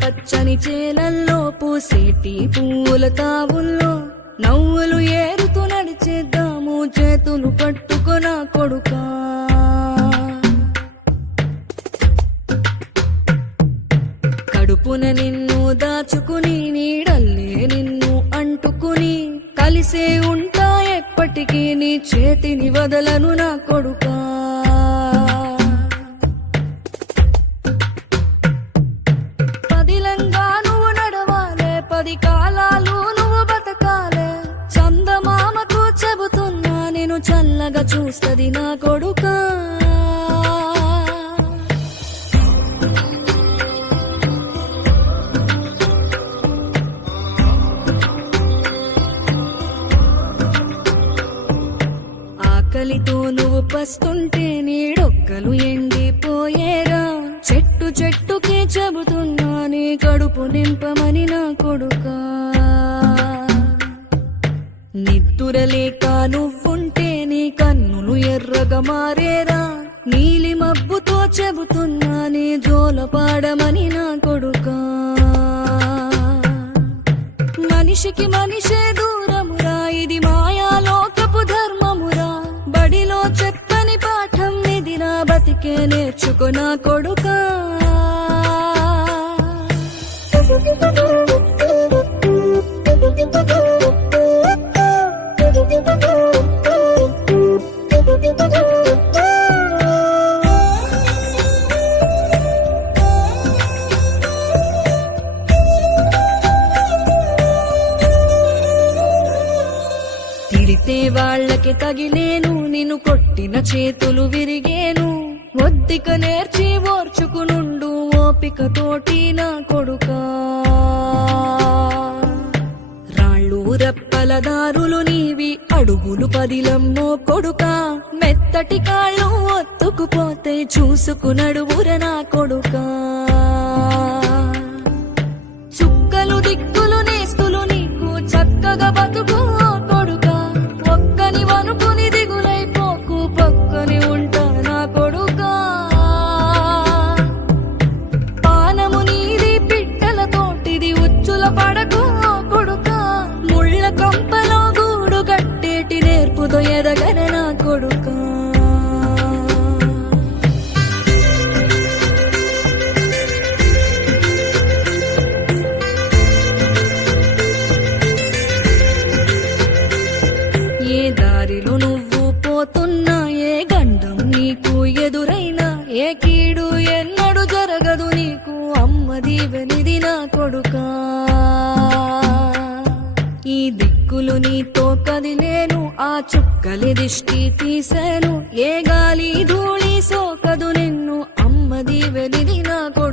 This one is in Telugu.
పచ్చని చేలల్లో పూసేటి పూల తావుల్లో నవ్వులు ఏరుతూ నడిచేద్దాము చేతులు పట్టుకొన కొడుకా. కడుపున నిన్ను దాచుకుని నీడల్లే నిన్ను అంటుకుని కలిసే ఉంటా ఎప్పటికీ నీ చేతిని వదలను నా కొడుకా. పదిలంగా నువ్వు నడవాలే, 10 కాలాలు నువ్వు బతకాలే. చందమామకు చెబుతున్నా నేను చల్లగా చూస్తది నా కొడుకా. ఆకలితో నువ్వు పస్తుంటే నీడొక్కలు ఎండిపోయేరా. చెట్టు చెట్టుకే చెబుతున్నా నీ కడుపు నింపమని నా కొడుకా. నిద్దురలేక నువ్వుంటే నీ కన్నులు ఎర్రగా మారేరా. నీలి మబ్బుతో చెబుతున్నా నీ జోలపాడమని నా కొడుకా. మనిషికి మనిషే దూరమురా, ఇది మాయాలోకపు ధర్మమురా. బడిలో చెప్పని పాఠం ఇది నా బతికే నేర్చుకో నా కొడుకా. తిడితే వాళ్ళకి తగిలేను, నిన్ను కొట్టిన చేతులు విరిగేను. ఒద్దిక నేర్చి ఓర్చుకునుండు ఓపిక తోటి నా కొడుకా. రాళ్ళు రెప్పల దారులు నీవి, అడుగులు 10లమ్మో కొడుకా. మెత్తటి కాళ్ళు ఒత్తుకుపోతే చూసుకునడువుర నా కొడుకా. చుక్కలు దిక్కులు నేస్తులు నీకు చక్కగా బతుకు కొడుకా. ఒక్కని వనుకుని దిగులైపోకు, పక్కని ఉంటా నా కొడుకా. పానము నీది పిట్టల తోటిది, ఉచ్చుల పడకు కొడుకా. ముళ్ళ కంపలో గూడు గట్టేటి నేర్పుతో ఎదగన నా కొడుకా. ఏ దారిలో నువ్వు పోతున్నా, ఏ గండం నీకు ఎదురైనా, ఏ కీడు ఎన్నడు జరగదు నీకు అమ్మ దీవెనిది నా కొడుకా. ఈ దిక్కులు నీతో కదిలేను, ఆ చుక్కలి దిష్టి తీసేను. ఏ గాలి ధూళి సోకదు నిన్ను అమ్మ దీవెనిది నా కొడుకా.